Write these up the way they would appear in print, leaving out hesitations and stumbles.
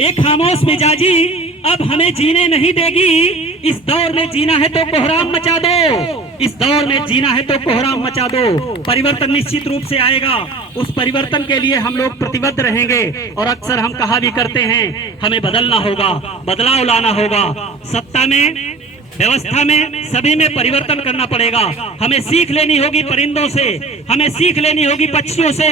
एक खामोश मिजाजी अब हमें जीने नहीं देगी। इस दौर में जीना है तो कोहराम मचा दो, इस दौर में जीना है तो कोहराम मचा दो। परिवर्तन निश्चित रूप से आएगा, उस परिवर्तन के लिए हम लोग प्रतिबद्ध रहेंगे। और अक्सर हम कहा भी करते हैं हमें बदलना होगा, बदलाव लाना होगा। सत्ता में, व्यवस्था में, सभी में परिवर्तन करना पड़ेगा। हमें सीख लेनी होगी परिंदों से, हमें सीख लेनी होगी पक्षियों से।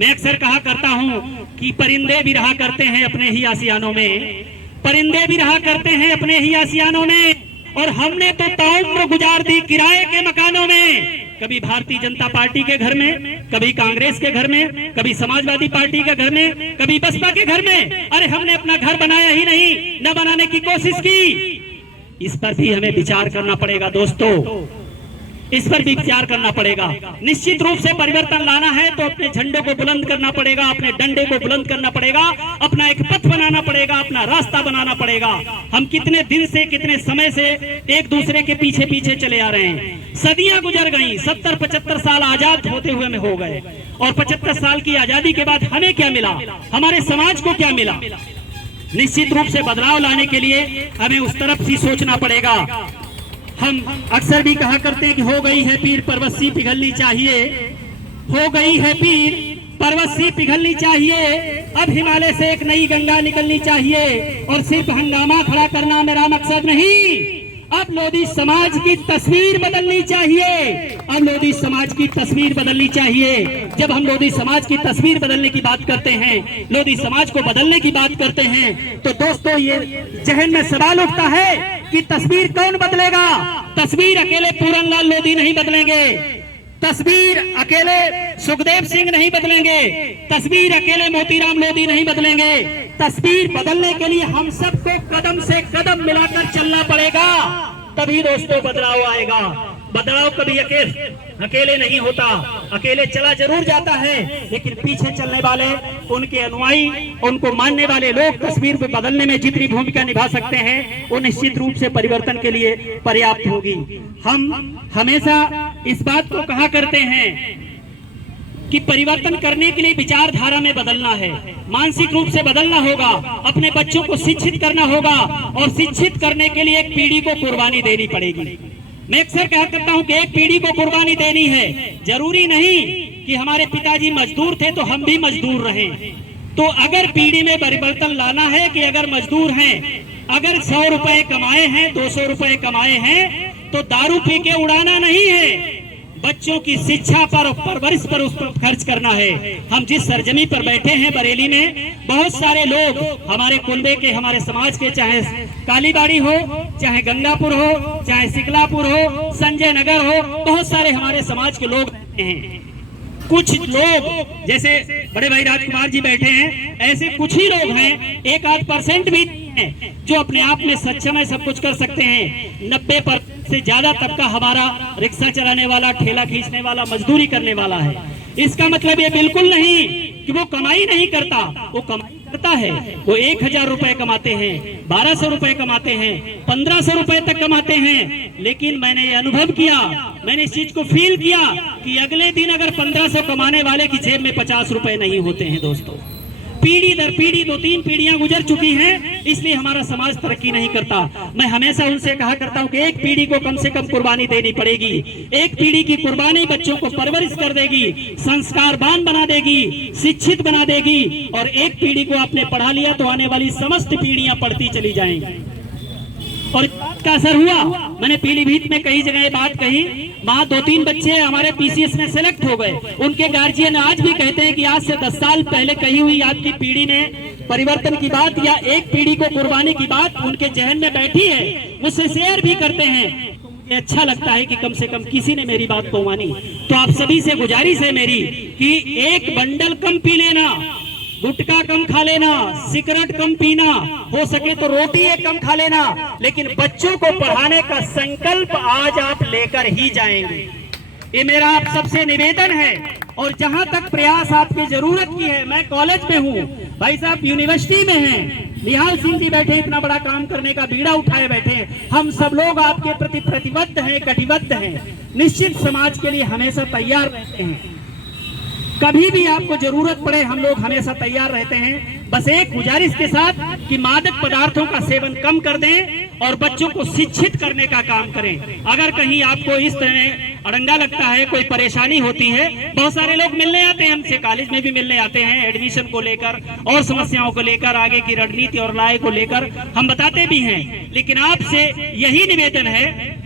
मैं अक्सर कहा करता हूं कि परिंदे भी रहा करते हैं अपने ही आसियानों में, परिंदे भी रहा करते हैं अपने ही आसियानों में, और हमने तो ताउम्र गुजार दी किराए के मकानों में। कभी भारतीय जनता पार्टी के घर में, कभी कांग्रेस के घर में, कभी समाजवादी पार्टी के घर में, कभी बसपा के घर में। अरे हमने अपना घर बनाया ही नहीं, न बनाने की कोशिश की। इस पर भी हमें विचार करना पड़ेगा दोस्तों, इस पर भी विचार करना पड़ेगा। निश्चित रूप से परिवर्तन लाना है तो अपने झंडे को बुलंद करना पड़ेगा, अपने डंडे को बुलंद करना पड़ेगा, अपना एक पथ बनाना पड़ेगा, अपना रास्ता बनाना पड़ेगा। हम कितने दिन से, कितने समय से एक दूसरे के पीछे पीछे चले आ रहे हैं। सदियां गुजर गई, 70-75 साल आजाद होते हुए में हो गए, और 75 साल की आजादी के बाद हमें क्या मिला, हमारे समाज को क्या मिला। निश्चित रूप से बदलाव लाने के लिए हमें उस तरफ से सोचना पड़ेगा। हम अक्सर भी कहा करते हैं कि हो गई है पीर पर्वत पिघलनी चाहिए, हो गई है पीर पर्वत पिघलनी चाहिए। अब हिमालय से एक नई गंगा निकलनी चाहिए, और सिर्फ हंगामा खड़ा करना मेरा मकसद नहीं। अब लोधी समाज की तस्वीर बदलनी चाहिए, अब लोधी समाज की तस्वीर बदलनी चाहिए। जब हम लोधी समाज की तस्वीर बदलने की बात करते हैं, लोधी समाज को बदलने की बात करते हैं, तो दोस्तों ये जहन में सवाल उठता है कि तस्वीर कौन बदलेगा। तस्वीर अकेले पूरनलाल लोधी नहीं बदलेंगे, तस्वीर अकेले सुखदेव सिंह नहीं बदलेंगे, तस्वीर अकेले मोतीराम लोधी नहीं बदलेंगे। तस्वीर बदलने के लिए हम सबको कदम से कदम मिलाकर चलना पड़ेगा, तभी दोस्तों बदलाव आएगा। बदलाव कभी अकेले नहीं होता, अकेले चला जरूर जाता है, लेकिन पीछे चलने वाले, उनके अनुयायी, उनको मानने वाले लोग तस्वीर को बदलने में जितनी भूमिका निभा सकते हैं वो निश्चित रूप से परिवर्तन के लिए पर्याप्त होगी। हम हमेशा इस बात को कहा करते हैं कि परिवर्तन करने के लिए विचारधारा में बदलना है, मानसिक रूप से बदलना होगा, अपने बच्चों को शिक्षित करना होगा, और शिक्षित करने के लिए एक पीढ़ी को कुर्बानी देनी पड़ेगी। मैं अक्सर कहा करता हूं कि एक पीढ़ी को कुर्बानी देनी है। जरूरी नहीं कि हमारे पिताजी मजदूर थे तो हम भी मजदूर रहें। तो अगर पीढ़ी में परिवर्तन लाना है कि अगर मजदूर हैं, अगर 100 रुपए कमाए हैं, 200 रुपए कमाए हैं, तो दारू पी के उड़ाना नहीं है, बच्चों की शिक्षा पर और परवरिश पर उस पर खर्च करना है। हम जिस सरजमी पर बैठे हैं बरेली में, बहुत सारे लोग हमारे कुनबे के, हमारे समाज के, चाहे कालीबाड़ी हो, चाहे गंगापुर हो, चाहे सिकलापुर हो, संजय नगर हो, बहुत सारे हमारे समाज के लोग हैं। कुछ लोग जैसे बड़े भाई राजकुमार जी बैठे हैं, ऐसे कुछ ही लोग हैं, 1-8% भी हैं जो अपने आप में सक्षम है, सब कुछ कर सकते हैं। 90% से ज्यादा तबका हमारा रिक्शा चलाने वाला, ठेला खींचने वाला, मजदूरी करने वाला है। इसका मतलब ये बिल्कुल नहीं कि वो कमाई नहीं करता, वो कमाई करता है। वो 1000 रुपए कमाते हैं, 1200 रुपए कमाते हैं, 1500 रुपए तक कमाते हैं। लेकिन मैंने ये अनुभव किया, मैंने इस चीज को फील किया कि अगले दिन अगर 1500 कमाने वाले की जेब में 50 रुपए नहीं होते हैं दोस्तों। पीढ़ी दर पीढ़ी 2-3 पीढ़ियां गुजर चुकी हैं, इसलिए हमारा समाज तरक्की नहीं करता। मैं हमेशा उनसे कहा करता हूं कि एक पीढ़ी को कम से कम कुर्बानी देनी पड़ेगी। एक पीढ़ी की कुर्बानी बच्चों को परवरिश कर देगी, संस्कारवान बना देगी, शिक्षित बना देगी, और एक पीढ़ी को आपने पढ़ा लिया तो आने वाली समस्त पीढ़ियां पढ़ती चली जाएंगी। और का असर हुआ, मैंने पीलीभीत में कई जगह बात कही, वहां 2-3 बच्चे हमारे पीसीएस में सेलेक्ट हो गए। उनके गार्जियन आज भी कहते हैं कि आज से 10 साल पहले कही हुई आपकी पीढ़ी में परिवर्तन की बात या एक पीढ़ी को कुर्बानी की बात उनके जहन में बैठी है, मुझसे शेयर भी करते हैं। मुझे अच्छा लगता है कि कम से कम किसी ने मेरी बात को मानी। तो आप सभी से गुजारिश है मेरी कि एक बंडल कम पी लेना, गुटखा कम खा लेना, सिगरेट कम पीना, हो सके तो रोटी एक कम खा लेना, लेकिन बच्चों को पढ़ाने का संकल्प आज आप लेकर ही जाएंगे। ये मेरा आप सबसे निवेदन है। और जहां तक प्रयास आपकी जरूरत की है, मैं कॉलेज में हूं, भाई साहब यूनिवर्सिटी में हैं, निहाल सिंह जी बैठे, इतना बड़ा काम करने का बीड़ा उठाए बैठे हैं। हम सब लोग आपके प्रति प्रतिबद्ध हैं, कटिबद्ध हैं, निश्चित समाज के लिए हमेशा तैयार रहते हैं। कभी भी आपको जरूरत पड़े हम लोग हमेशा तैयार रहते हैं। बस एक गुजारिश के साथ कि मादक पदार्थों का सेवन कम कर दें और बच्चों को शिक्षित करने का काम करें। अगर कहीं आपको इस तरह अड़ंगा लगता है, कोई परेशानी होती है, बहुत सारे लोग मिलने आते हैं हमसे, कॉलेज में भी मिलने आते हैं एडमिशन को लेकर और समस्याओं को लेकर, आगे की रणनीति और राय को लेकर हम बताते भी हैं। लेकिन आपसे यही निवेदन है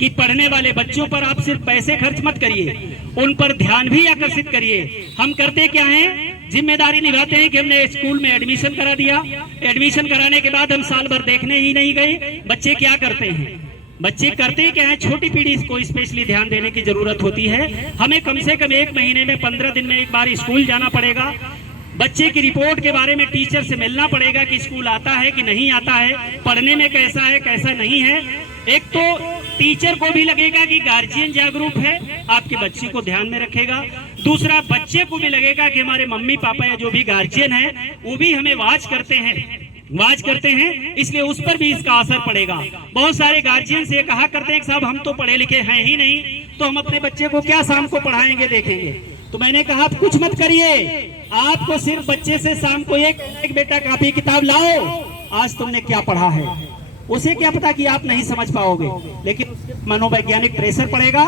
कि पढ़ने वाले बच्चों पर आप सिर्फ पैसे खर्च मत करिए, उन पर ध्यान भी आकर्षित करिए। हम करते क्या हैं, जिम्मेदारी निभाते हैं कि हमने स्कूल में एडमिशन करा दिया, एडमिशन कराने के बाद हम साल भर देखने ही नहीं गए। बच्चे क्या करते हैं, बच्चे करते क्या है, छोटी पीढ़ी को स्पेशली ध्यान देने की जरूरत होती है। हमें कम से कम 1 महीने में 15 दिन में एक बार स्कूल जाना पड़ेगा। बच्चे की रिपोर्ट के बारे में टीचर से मिलना पड़ेगा कि स्कूल आता है कि नहीं आता है, पढ़ने में कैसा है कैसा नहीं है। एक तो टीचर को भी लगेगा कि गार्जियन जागरूक है, आपके बच्चे को ध्यान में रखेगा। दूसरा, बच्चे को भी लगेगा कि हमारे मम्मी पापा या जो भी गार्जियन है वो भी हमें वाच करते हैं, इसलिए उस पर भी इसका असर पड़ेगा। बहुत सारे गार्जियन से कहा करते हैं कि साहब हम तो पढ़े लिखे हैं ही नहीं, तो हम अपने बच्चे को क्या शाम को पढ़ाएंगे देखेंगे। तो मैंने कहा आप कुछ मत करिए, आपको सिर्फ बच्चे से शाम को एक बेटा कापी किताब लाओ, आज तुमने क्या पढ़ा है। उसे क्या पता कि आप नहीं समझ पाओगे, लेकिन मनोवैज्ञानिक प्रेशर पड़ेगा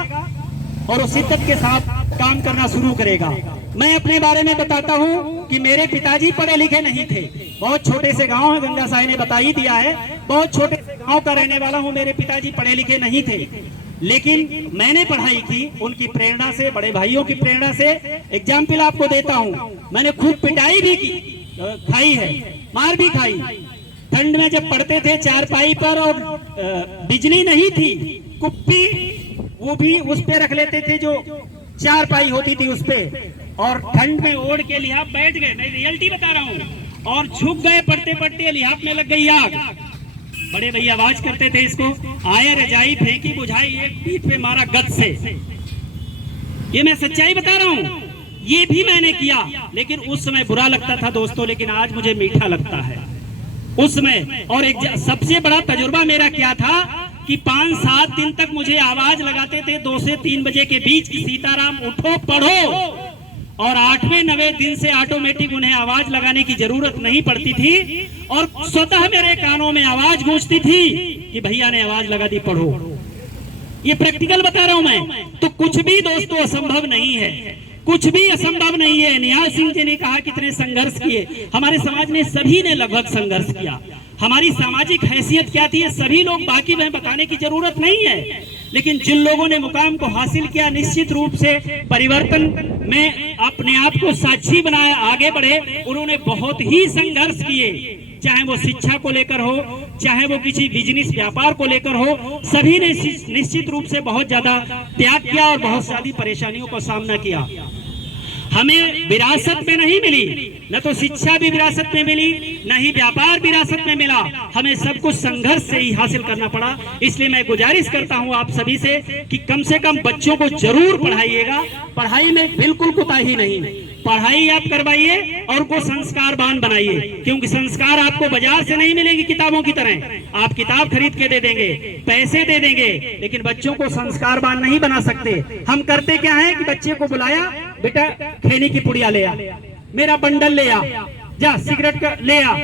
और वो शिद्दत के साथ काम करना शुरू करेगा। मैं अपने बारे में बताता हूँ कि मेरे पिताजी पढ़े लिखे नहीं थे, बहुत छोटे से गांव है, गंगा साई ने बता ही दिया है, बहुत छोटे से गांव का रहने वाला हूँ। मेरे पिताजी पढ़े लिखे नहीं थे, लेकिन मैंने पढ़ाई की उनकी प्रेरणा से, बड़े भाइयों की प्रेरणा से। एग्जाम्पल आपको देता हूँ, मैंने खूब पिटाई भी की, खाई है, मार भी खाई। ठंड में जब पढ़ते थे चारपाई पर और बिजली नहीं थी, कुप्पी वो भी उस पे रख लेते थे, जो चारपाई होती थी उस पे, और ठंड में ओढ़ के लिहाफ बैठ गए, मैं रियलिटी बता रहा हूँ, और झुक गए पढ़ते पढ़ते, लिहाफ में लग गई आग। बड़े भैया आवाज करते थे इसको, आए रजाई फेंकी बुझाई, एक पीठ पे मारा गद से। ये मैं सच्चाई बता रहा हूँ, ये भी मैंने किया, लेकिन उस समय बुरा लगता था दोस्तों, लेकिन आज मुझे मीठा लगता है उस समय। और एक सबसे बड़ा तजुर्बा मेरा क्या था कि 5-7 दिन तक मुझे आवाज लगाते थे 2 से 3 बजे के बीच की, सीताराम उठो पढ़ो, और 8वें-9वें दिन से ऑटोमेटिक उन्हें आवाज लगाने की जरूरत नहीं पड़ती थी, और स्वतः मेरे कानों में आवाज गूंजती थी कि भैया ने आवाज लगा दी, पढ़ो। ये प्रैक्टिकल बता रहा हूं मैं। तो कुछ भी दोस्तों असंभव नहीं है, कुछ भी असंभव नहीं है। निहाल सिंह जी ने कहा कितने संघर्ष किए, हमारे समाज में सभी ने लगभग संघर्ष किया। हमारी सामाजिक हैसियत क्या थी सभी लोग बाकी में बताने की जरूरत नहीं है, लेकिन जिन लोगों ने मुकाम को हासिल किया, निश्चित रूप से परिवर्तन में अपने आप को साक्षी बनाया, आगे बढ़े, उन्होंने बहुत ही संघर्ष किए, चाहे वो शिक्षा को लेकर हो, चाहे वो किसी बिजनेस व्यापार को लेकर हो, सभी ने निश्चित रूप से बहुत ज्यादा त्याग किया और बहुत सारी परेशानियों का सामना किया। हमें विरासत में नहीं मिली, न तो शिक्षा भी विरासत में मिली, न ही व्यापार विरासत में मिला, हमें सब कुछ संघर्ष से ही हासिल करना पड़ा। इसलिए मैं गुजारिश करता हूं आप सभी से कि कम से कम बच्चों को जरूर पढ़ाइएगा, पढ़ाई में बिल्कुल कोताही नहीं, पढ़ाई आप करवाइए और उनको संस्कारवान बनाइए, क्योंकि संस्कार आपको बाजार से नहीं मिलेंगे किताबों की तरह। आप किताब खरीद के दे देंगे, पैसे दे देंगे, लेकिन बच्चों को संस्कारवान नहीं बना सकते। हम करते क्या है कि बच्चे को बुलाया, बेटा खैनी की पुड़िया ले आ, मेरा बंडल ले आ, जा सिगरेट का ले आ।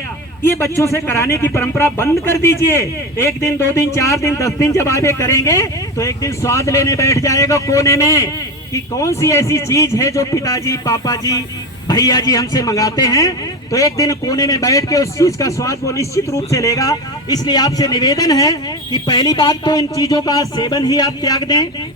ये बच्चों से कराने की परंपरा बंद कर दीजिए। 1 दिन 2 दिन 4 दिन 10 दिन जब आगे करेंगे तो एक दिन स्वाद लेने बैठ जाएगा कोने में कि कौन सी ऐसी चीज है जो पिताजी, पापा जी, भैया जी हमसे मंगाते हैं, तो एक दिन कोने में बैठ के उस चीज का स्वाद वो निश्चित रूप से लेगा। इसलिए आपसे निवेदन है कि पहली बात तो इन चीजों का सेवन ही आप त्याग दें,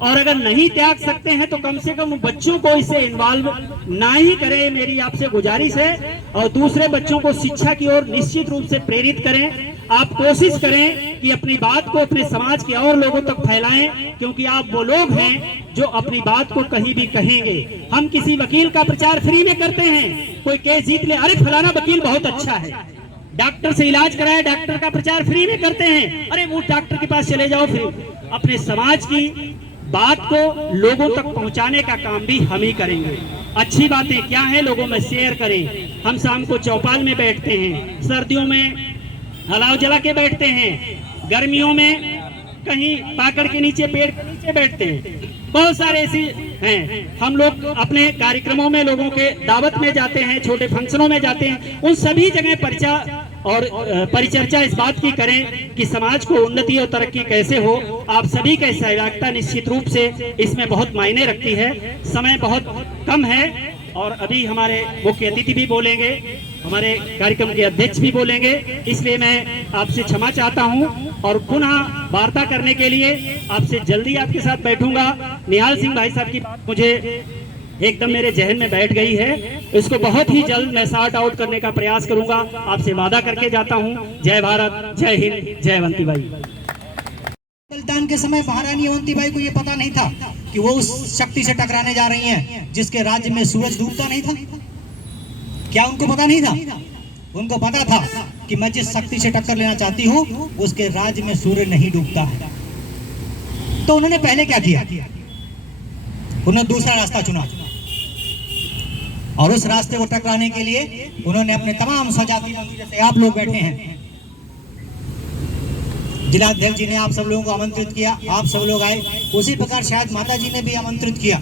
और अगर नहीं त्याग सकते हैं तो कम से कम बच्चों को इससे इन्वॉल्व ना ही करें, मेरी आपसे गुजारिश है। और दूसरे बच्चों को शिक्षा की ओर निश्चित रूप से प्रेरित करें। आप कोशिश करें कि अपनी बात को अपने समाज के और लोगों तक फैलाएं, क्योंकि आप वो लोग हैं जो अपनी बात को कहीं भी कहेंगे। हम किसी वकील का प्रचार फ्री में करते हैं, कोई केस जीत ले, अरे फलाना वकील बहुत अच्छा है, डॉक्टर से इलाज कराए, डॉक्टर का प्रचार फ्री में करते हैं, अरे वो डॉक्टर के पास चले जाओ। फिर अपने समाज की बात को लोगों तक पहुंचाने का काम भी हम ही करेंगे। अच्छी बातें क्या है लोगों में शेयर करें। हम शाम को चौपाल में बैठते हैं, सर्दियों में अलाव जला के बैठते हैं, गर्मियों में कहीं पाकड़ के नीचे, पेड़ के नीचे बैठते हैं। बहुत सारे ऐसे हैं। हम लोग अपने कार्यक्रमों में लोगों के दावत में जाते हैं, छोटे फंक्शनों में जाते हैं, उन सभी जगह परिचर्चा इस बात की करें कि समाज को उन्नति और तरक्की कैसे हो। आप सभी की सहभागिता निश्चित रूप से इसमें बहुत मायने रखती है। समय बहुत कम है और अभी हमारे मुख्य अतिथि भी बोलेंगे, हमारे कार्यक्रम के अध्यक्ष भी बोलेंगे, इसलिए मैं आपसे क्षमा चाहता हूं और पुनः वार्ता करने के लिए आपसे जल्दी आपके साथ बैठूंगा। निहाल सिंह भाई साहब की बात मुझे एकदम मेरे जहन में बैठ गई है, इसको बहुत ही जल्द मैं सॉर्ट आउट करने का प्रयास करूंगा। आपसे वादा करके जाता हूं। जय भारत, जय हिंद, जय अवंतीबाई। बलिदान के समय महारानी अवंतीबाई को ये पता नहीं था कि वो उस शक्ति से टकराने जा रही हैं जिसके राज्य में सूरज डूबता नहीं था। क्या उनको पता नहीं था? उनको पता था कि मैं जिस शक्ति से टक्कर लेना चाहती हूँ उसके राज्य में सूर्य नहीं डूबता है। तो उन्होंने पहले क्या किया? उन्होंने दूसरा रास्ता चुना और उस रास्ते को टकराने के लिए उन्होंने अपने तमाम स्वजाति बंधु, जैसे आप लोग बैठे हैं, जिलाध्यक्ष जी ने आप सब लोगों को आमंत्रित किया, आप सब लोग आए। उसी प्रकार शायद माता जी ने भी आमंत्रित किया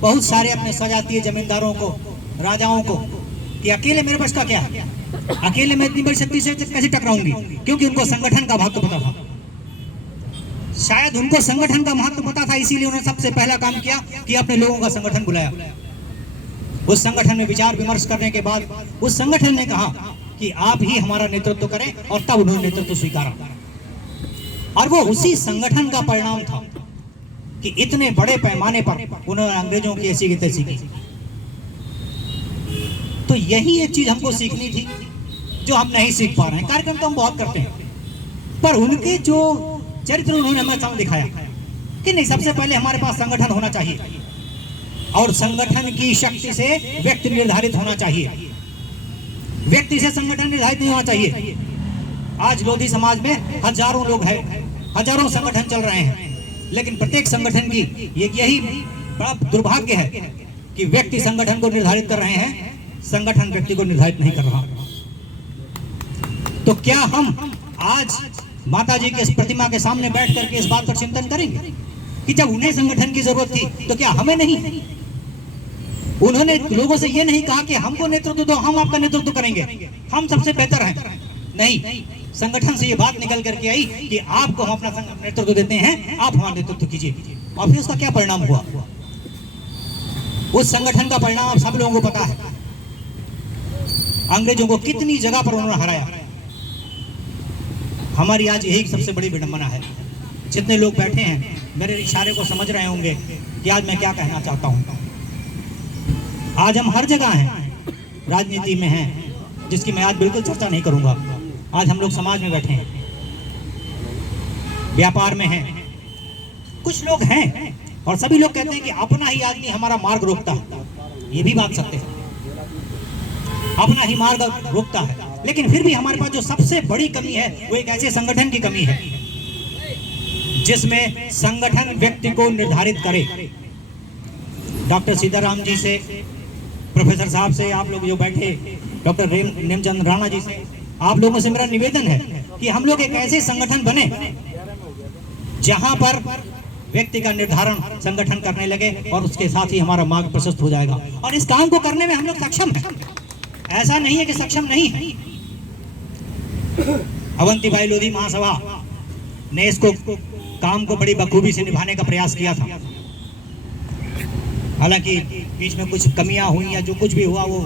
बहुत सारे अपने स्वजातीय जमींदारों को, राजाओं को, कि अकेले मेरे पास का क्या, अकेले मैं इतनी बड़ी शक्ति से कैसे टकराऊंगी, क्योंकि उनको संगठन का महत्व पता था। शायद उनको संगठन का महत्व पता था, इसीलिए उन्होंने सबसे पहला काम किया कि अपने लोगों का संगठन बुलाया। उस संगठन में विचार विमर्श करने के बाद उस संगठन ने कहा कि आप ही हमारा नेतृत्व करें, और तब उन्होंने नेतृत्व स्वीकारा। और वो उसी संगठन का परिणाम था कि इतने बड़े पैमाने पर उन्होंने अंग्रेजों की ऐसी की तैसी की। तो यही एक चीज हमको सीखनी थी जो हम नहीं सीख पा रहे हैं। कार्यक्रम तो हम बहुत करते हैं, पर उनके जो चरित्र उन्होंने हमें सामने दिखाया कि नहीं, सबसे पहले हमारे पास संगठन होना चाहिए और संगठन की शक्ति से व्यक्ति निर्धारित होना चाहिए। व्यक्ति से संगठन निर्धारित नहीं होना चाहिए। आज लोधी समाज में हजारों लोग हैं, हजारों संगठन चल रहे हैं, लेकिन प्रत्येक संगठन की यही बड़ा दुर्भाग्य है कि व्यक्ति संगठन को निर्धारित कर रहे हैं, संगठन व्यक्ति को निर्धारित नहीं कर रहा। तो क्या हम आज माता जी के इस प्रतिमा के सामने बैठ करके इस बात पर चिंतन करेंगे कि जब उन्हें संगठन की जरूरत थी तो क्या हमें नहीं? उन्होंने लोगों से ये नहीं कहा कि हमको नेतृत्व दो, हम आपका नेतृत्व करेंगे, हम सबसे बेहतर हैं। नहीं, संगठन से ये बात निकल करके आई कि आपको हम अपना नेतृत्व देते हैं, आप हमारा नेतृत्व कीजिए। और फिर उसका क्या परिणाम हुआ? उस संगठन का परिणाम आप सब लोगों को पता है। अंग्रेजों को कितनी जगह पर उन्होंने हराया। हमारी आज यही सबसे बड़ी विडंबना है। जितने लोग बैठे हैं मेरे इशारे को समझ रहे होंगे कि आज मैं क्या कहना चाहता हूं। आज हम हर जगह हैं, राजनीति में हैं, जिसकी मैं आज बिल्कुल चर्चा नहीं करूंगा। आज हम लोग समाज में बैठे हैं, व्यापार में हैं, कुछ लोग हैं, और सभी लोग कहते हैं कि अपना ही आदमी हमारा मार्ग रोकता है। ये भी बात सत्य है, अपना ही मार्ग रोकता है। लेकिन फिर भी हमारे पास जो सबसे बड़ी कमी है वो एक ऐसे संगठन की कमी है जिसमें संगठन व्यक्ति को निर्धारित करे। डॉक्टर सीताराम जी से, प्रोफेसर साहब से, आप लोग जो बैठे, डॉक्टर नेमचंद राणा जी से, आप लोगों से मेरा निवेदन है कि हम लोग एक ऐसे संगठन बने जहां पर व्यक्ति का निर्धारण संगठन करने लगे और उसके साथ ही हमारा मार्ग प्रशस्त हो जाएगा। और इस काम को करने में हम लोग सक्षम हैं, ऐसा नहीं है कि सक्षम नहीं है। अवंतीबाई लोधी महासभा ने इसको काम को बड़ी बखूबी से निभाने का प्रयास किया था। हालांकि बीच में कुछ कमियां हुई या जो कुछ भी हुआ वो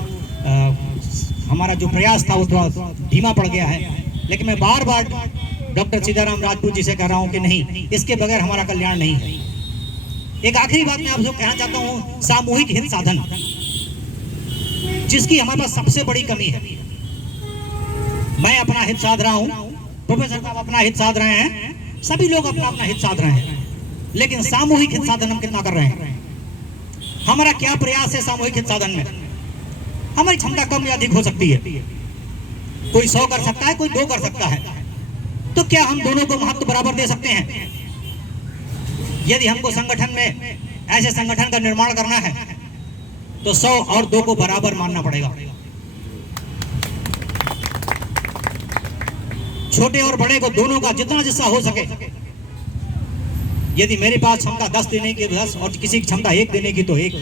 हमारा जो प्रयास था वो थोड़ा धीमा पड़ गया है। लेकिन मैं बार बार डॉक्टर सीताराम राजपूत जी से कह रहा हूं कि नहीं, इसके बगैर हमारा कल्याण नहीं है। एक आखिरी बात मैं आप लोग कहना चाहता हूं, सामूहिक हित साधन, जिसकी हमारे पास सबसे बड़ी कमी है। मैं अपना हित साध रहा हूं, प्रोफेसर साहब अपना हित साध रहे हैं, सभी लोग अपना अपना हित साध रहे हैं, लेकिन सामूहिक हित साधन हम कितना कर रहे हैं? हमारा क्या प्रयास है सामूहिक हित साधन में? हमारी क्षमता कम या अधिक हो सकती है, कोई 100 कर सकता है, कोई 2 कर सकता है। तो क्या हम दोनों को महत्व बराबर दे सकते हैं? यदि हमको संगठन में ऐसे संगठन का निर्माण करना है तो 100 और 2 को बराबर मानना पड़ेगा। छोटे और बड़े को दोनों का जितना जितना हो सके यदि मेरे पास क्षमता 10 देने की तो 10 और किसी की क्षमता 1 देने की तो 1,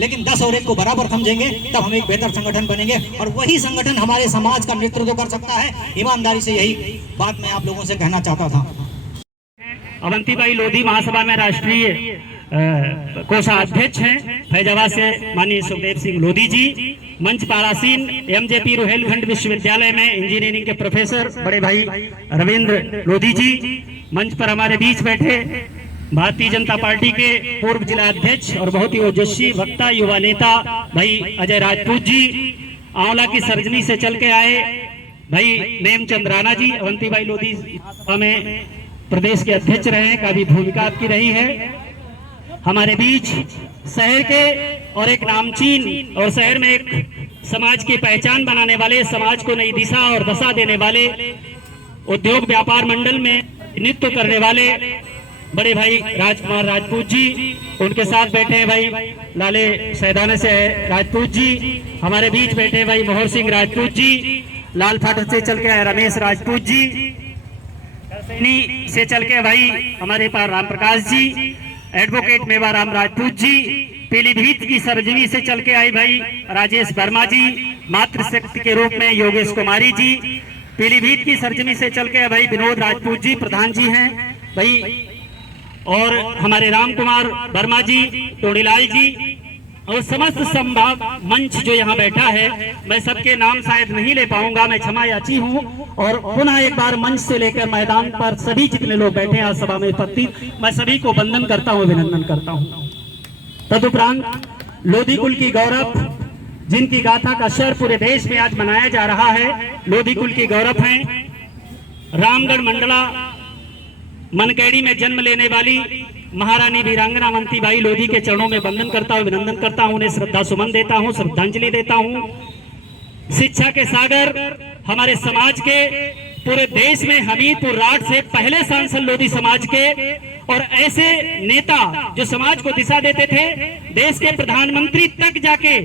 लेकिन 10 और 1 को बराबर समझेंगे तब हम एक बेहतर संगठन बनेंगे और वही संगठन हमारे समाज का नेतृत्व कर सकता है। ईमानदारी से यही बात मैं आप लोगों से कहना चाहता था। अवंतीबाई लोधी महासभा में राष्ट्रीय कोषाध्यक्ष हैं। फैजाबाद से माननीय सुखदेव सिंह लोधी जी। मंच पारासीन एमजेपी रोहेलखंड विश्वविद्यालय में इंजीनियरिंग के प्रोफेसर बड़े भाई रविंद्र लोधी जी। मंच पर हमारे बीच बैठे भारतीय जनता पार्टी के पूर्व जिला अध्यक्ष और बहुत ही ओजस्वी वक्ता युवा नेता भाई अजय राजपूत जी। आंवला की सर्जनी से चल के आए भाई नेमचंद राणा जी। अवंतीबाई लोधी सभा में प्रदेश के अध्यक्ष रहे, काफी भूमिका आपकी रही है। हमारे बीच शहर के और एक नामचीन और शहर में एक समाज की पहचान बनाने वाले, समाज को नई दिशा और दशा देने वाले, उद्योग व्यापार मंडल में नेतृत्व करने वाले बड़े भाई राजकुमार राजपूत जी। उनके साथ बैठे हैं भाई लाले सैदाने से राजपूत जी। हमारे बीच बैठे हैं भाई मोहर सिंह राजपूत जी। लाल फाटक से चल के आए रमेश राजपूत जी। से चल के भाई हमारे पास राम प्रकाश जी, एडवोकेट मेवाराम राजपूत जी। पीलीभीत की सर्जनी से चल के आई भाई राजेश वर्मा जी, मातृशक्ति के रूप में योगेश कुमारी जी। पीलीभीत की सर्जनी से चल के भाई विनोद राजपूत जी प्रधान जी हैं भाई, और हमारे राम कुमार वर्मा जी, टोड़ीलाल जी और समस्त संभाग मंच जो यहाँ बैठा है। मैं सबके नाम शायद नहीं ले पाऊंगा, मैं क्षमा याची हूँ। और पुनः एक बार मंच से लेकर मैदान पर सभी जितने लोग बैठे हैं आज सभा में उपस्थित, मैं सभी को वंदन करता हूँ, अभिनंदन करता हूँ। तदुपरांत लोधी कुल की गौरव, जिनकी गाथा का शर पूरे देश में आज मनाया जा रहा है, लोधी कुल की गौरव है रामगढ़ मंडला मनकेड़ी में जन्म लेने वाली महारानी वीरांगना अवंतीबाई लोधी के चरणों में वंदन करता हूँ, अभिनंदन करता हूँ, उन्हें श्रद्धा सुमन देता हूँ, श्रद्धांजलि देता हूँ। शिक्षा के सागर हमारे समाज के पूरे देश में हमीरपुर राठ से पहले सांसद लोधी समाज के, और ऐसे नेता जो समाज को दिशा देते थे, देश के प्रधानमंत्री तक जाके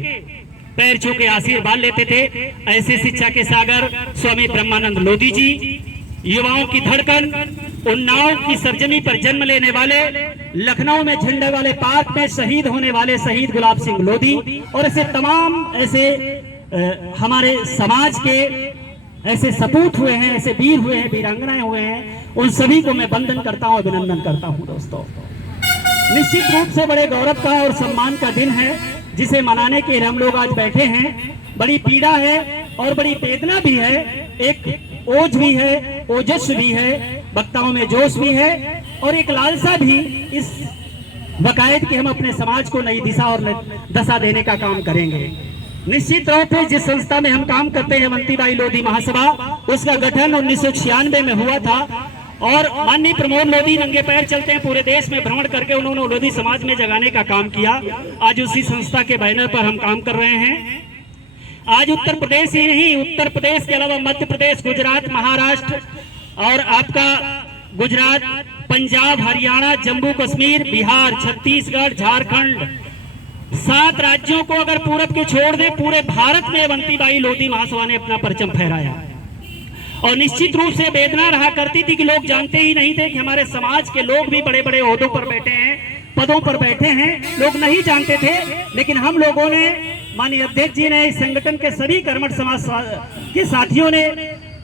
पैर छू के आशीर्वाद लेते थे, ऐसे शिक्षा के सागर स्वामी ब्रह्मानंद लोधी जी। युवाओं की धड़कन, उन्नाव की सरजमी पर जन्म लेने वाले, लखनऊ में झंडे वाले पार्क में शहीद होने वाले शहीद गुलाब सिंह लोधी, और ऐसे तमाम ऐसे हमारे समाज के ऐसे सपूत हुए हैं, ऐसे वीर हुए हैं, वीरांगनाएं हुए हैं, उन सभी को मैं वंदन करता हूं, अभिनंदन करता हूं। दोस्तों, निश्चित रूप से बड़े गौरव का और सम्मान का दिन है, जिसे मनाने के लिए हम लोग आज बैठे हैं। बड़ी पीड़ा है और बड़ी वेदना भी है, एक ओज भी है, ओजस भी है, वक्ताओं में जोश भी है, और एक लालसा भी इस बाकायद कि हम अपने समाज को नई दिशा और दशा देने का काम करेंगे। निश्चित तौर पर जिस संस्था में हम काम करते हैं अवंतीबाई लोधी महासभा, उसका गठन 1996 में हुआ था, और माननीय प्रमोद लोधी नंगे पैर चलते हैं पूरे देश में भ्रमण करके उन्होंने लोधी समाज में जगाने का काम किया। आज उसी संस्था के बैनर पर हम काम कर रहे हैं। आज उत्तर प्रदेश ही नहीं, उत्तर प्रदेश के अलावा मध्य प्रदेश, गुजरात, महाराष्ट्र और आपका गुजरात, पंजाब, हरियाणा, जम्मू कश्मीर, बिहार, छत्तीसगढ़, झारखंड, 7 राज्यों को अगर पूरब के छोड़ दे, पूरे भारत में अवंतीबाई लोधी महासभा ने अपना परचम फहराया। और निश्चित रूप से वेदना रहा करती थी कि लोग जानते ही नहीं थे कि हमारे समाज के लोग भी बड़े बड़े ओहदों पर बैठे हैं, पदों पर बैठे हैं, लोग नहीं जानते थे। लेकिन हम लोगों ने, माननीय अध्यक्ष जी ने, इस संगठन के सभी कर्मठ समाज के साथियों ने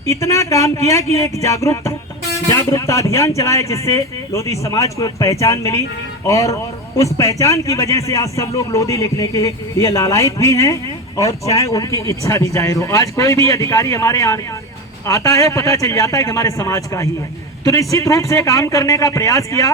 इतना काम किया कि एक जागरूकता अभियान चलाया, जिससे लोधी समाज को एक पहचान मिली, और उस पहचान की वजह से आज सब लोग लोधी लिखने के लिए लालायित भी हैं, और चाहे उनकी इच्छा भी जाहिर हो। आज कोई भी अधिकारी हमारे यहाँ आता है, पता चल जाता है कि हमारे समाज का ही है। तो निश्चित रूप से काम करने का प्रयास किया।